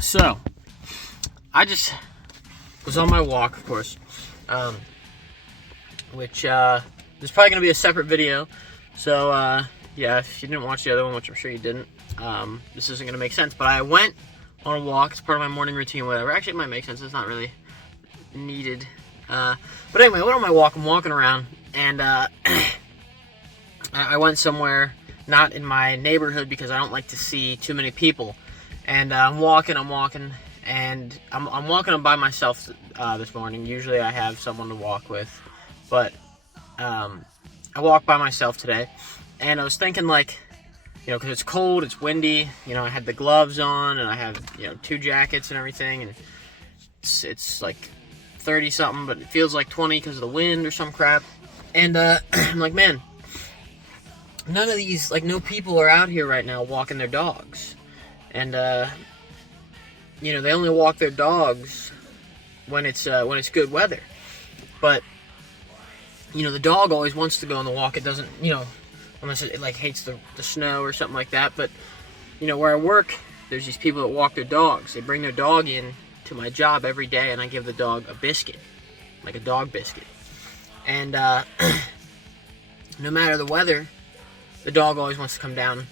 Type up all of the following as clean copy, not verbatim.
So, I just was on my walk, of course, which there's probably going to be a separate video. So, yeah, if you didn't watch the other one, which I'm sure you didn't, this isn't going to make sense. But I went on a walk. It's part of my morning routine, whatever. Actually, it might make sense. It's not really needed. But anyway, I went on my walk. I'm walking around, and I went somewhere not in my neighborhood because I don't like to see too many people. And I'm walking, and I'm walking by myself this morning. Usually I have someone to walk with, but I walked by myself today, and I was thinking, like, because it's cold, it's windy, I had the gloves on, and I have, 2 jackets and everything, and it's like 30 something, but it feels like 20 because of the wind or some crap. And I'm like, man, none of these, no people are out here right now walking their dogs. And they only walk their dogs when it's good weather. But the dog always wants to go on the walk. It doesn't, unless it hates the snow or something like that. But where I work, there's these people that walk their dogs. They bring their dog in to my job every day, and I give the dog a biscuit, like a dog biscuit. And no matter the weather, the dog always wants to come down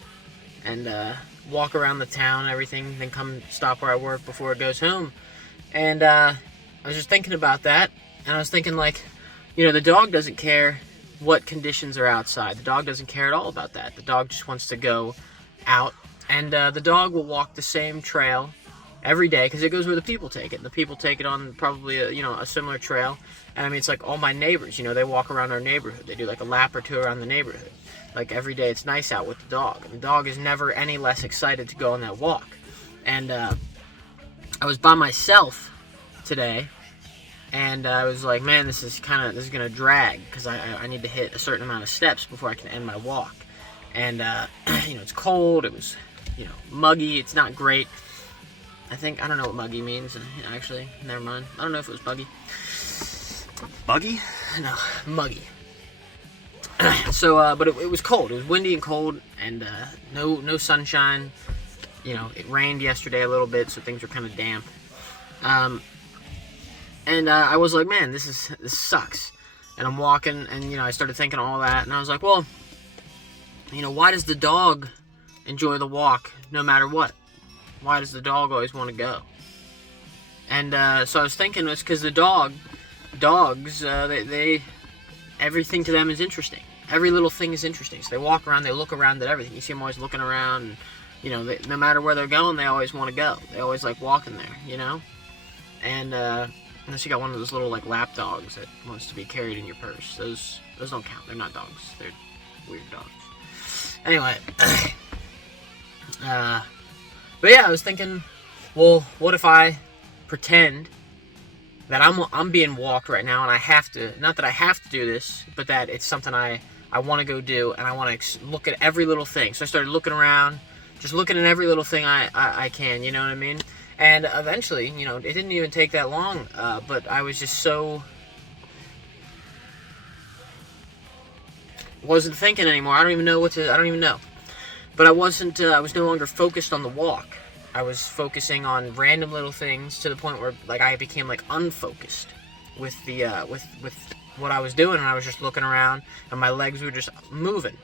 and walk around the town and everything, then come stop where I work before it goes home. And I was just thinking about that, and I was thinking, the dog doesn't care what conditions are outside. The dog doesn't care at all about that. The dog just wants to go out, and the dog will walk the same trail every day because it goes where the people take it. And the people take it on probably a similar trail. And I mean, it's like all my neighbors, they walk around our neighborhood. They do like a lap or two around the neighborhood. Like every day it's nice out with the dog. And the dog is never any less excited to go on that walk. And I was by myself today, and I was like, man, this is gonna drag because I need to hit a certain amount of steps before I can end my walk. And it's cold. It was muggy. It's not great. I don't know what muggy means. Actually, never mind. I don't know if it was buggy. Buggy? No, muggy. So, but it was cold. It was windy and cold, and no sunshine. It rained yesterday a little bit, so things were kind of damp. And I was like, man, this sucks. And I'm walking, and I started thinking all that, and I was like, well, why does the dog enjoy the walk no matter what? Why does the dog always want to go? And so I was thinking it's because dogs, they everything to them is interesting. Every little thing is interesting. So they walk around, they look around at everything. You see them always looking around, and, no matter where they're going, they always want to go. They always like walking there, And unless you got one of those little lap dogs that wants to be carried in your purse, those don't count. They're not dogs. They're weird dogs. Anyway, but yeah, I was thinking, well, what if I pretend that I'm being walked right now, and I have to, not that I have to do this, but that it's something I want to go do, and I want to look at every little thing. So I started looking around, just looking at every little thing I can, you know what I mean? And eventually, it didn't even take that long, but I was just wasn't thinking anymore. I don't even know. But I was no longer focused on the walk. I was focusing on random little things to the point where I became unfocused with the with what I was doing, and I was just looking around, and my legs were just moving.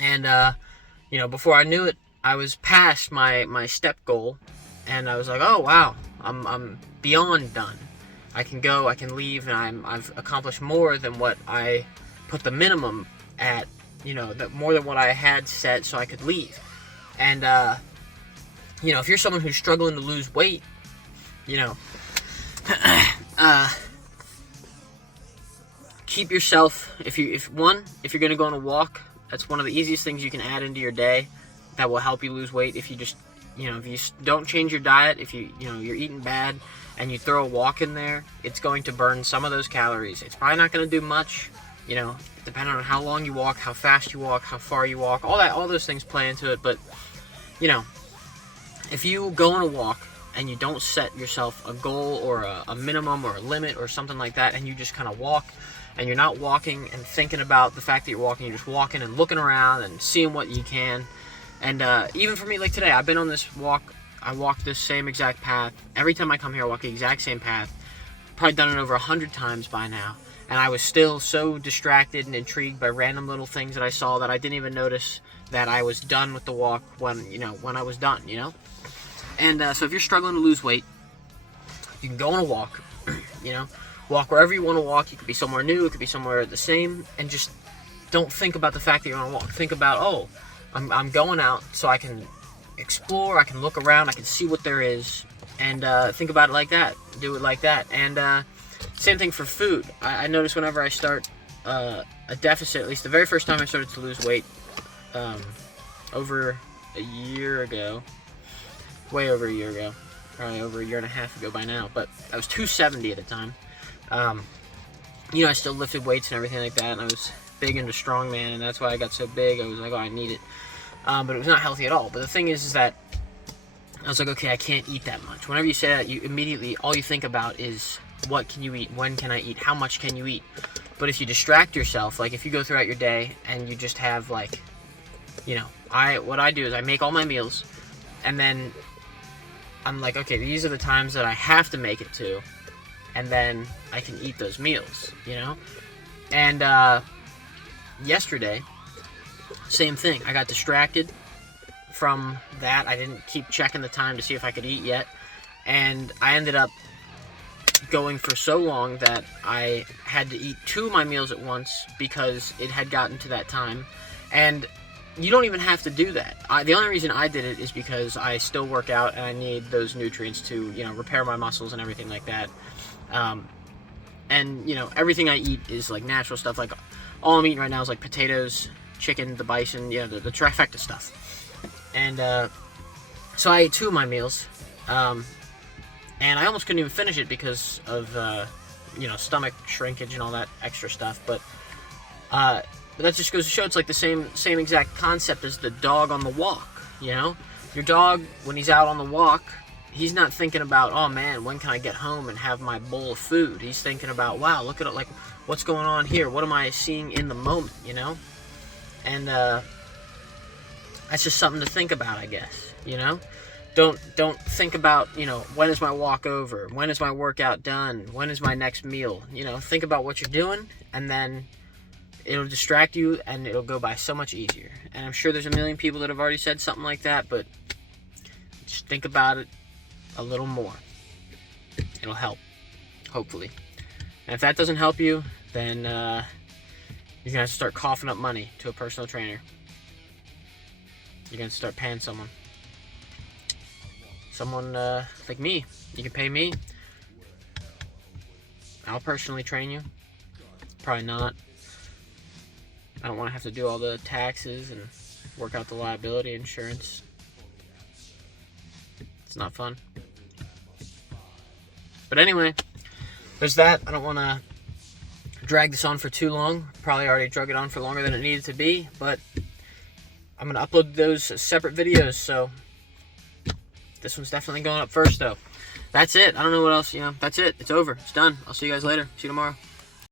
And before I knew it, I was past my step goal, and I was like, oh wow, I'm beyond done. I can go, I can leave, and I've accomplished more than what I put the minimum at. More than what I had set so I could leave. And if you're someone who's struggling to lose weight, keep yourself, if you're going to go on a walk, that's one of the easiest things you can add into your day that will help you lose weight. If you just, if you don't change your diet, if you're eating bad and you throw a walk in there, it's going to burn some of those calories. It's probably not going to do much, depending on how long you walk, how fast you walk, how far you walk, all those things play into it. But, if you go on a walk and you don't set yourself a goal or a minimum or a limit or something like that, and you just kind of walk, and you're not walking and thinking about the fact that you're walking, you're just walking and looking around and seeing what you can. And even for me, like today, I've been on this walk I walk this same exact path. Every time I come here, I walk the exact same path. Probably done it over 100 times by now. And I was still so distracted and intrigued by random little things that I saw that I didn't even notice that I was done with the walk when I was done, And so if you're struggling to lose weight, you can go on a walk, walk wherever you want to walk. You could be somewhere new, it could be somewhere the same, and just don't think about the fact that you're on a walk. Think about, oh, I'm going out so I can explore, I can look around, I can see what there is, and think about it like that. Do it like that. And same thing for food. I notice whenever I start a deficit, at least the very first time I started to lose weight, over a year ago, way over a year ago, probably over a year and a half ago by now, but I was 270 at the time. I still lifted weights and everything like that, and I was big into strongman, and that's why I got so big. I was like, oh, I need it. But it was not healthy at all. But the thing is that I was like, okay, I can't eat that much. Whenever you say that, you immediately, all you think about is, what can you eat? When can I eat? How much can you eat? But if you distract yourself, like if you go throughout your day and you just have like, what I do is I make all my meals, and then I'm like, okay, these are the times that I have to make it to, and then I can eat those meals, And yesterday, same thing. I got distracted from that. I didn't keep checking the time to see if I could eat yet, and I ended up going for so long that I had to eat 2 of my meals at once because it had gotten to that time. And you don't even have to do that. The only reason I did it is because I still work out and I need those nutrients to, repair my muscles and everything like that. And everything I eat is like natural stuff. Like all I'm eating right now is like potatoes, chicken, the bison, the trifecta stuff. And so I ate 2 of my meals. And I almost couldn't even finish it because of, stomach shrinkage and all that extra stuff. But that just goes to show it's like the same exact concept as the dog on the walk, Your dog, when he's out on the walk, he's not thinking about, oh man, when can I get home and have my bowl of food? He's thinking about, wow, look at it, like, what's going on here? What am I seeing in the moment, And that's just something to think about, I guess, Don't think about, when is my walk over? When is my workout done? When is my next meal? Think about what you're doing, and then it'll distract you, and it'll go by so much easier. And I'm sure there's a million people that have already said something like that, but just think about it a little more. It'll help, hopefully. And if that doesn't help you, then you're going to have to start coughing up money to a personal trainer. You're going to start paying someone. Someone like me. You can pay me. I'll personally train you. Probably not. I don't want to have to do all the taxes and work out the liability insurance. It's not fun. But anyway, there's that. I don't want to drag this on for too long. Probably already drug it on for longer than it needed to be. But I'm going to upload those separate videos, so this one's definitely going up first, though. That's it. I don't know what else, That's it. It's over. It's done. I'll see you guys later. See you tomorrow.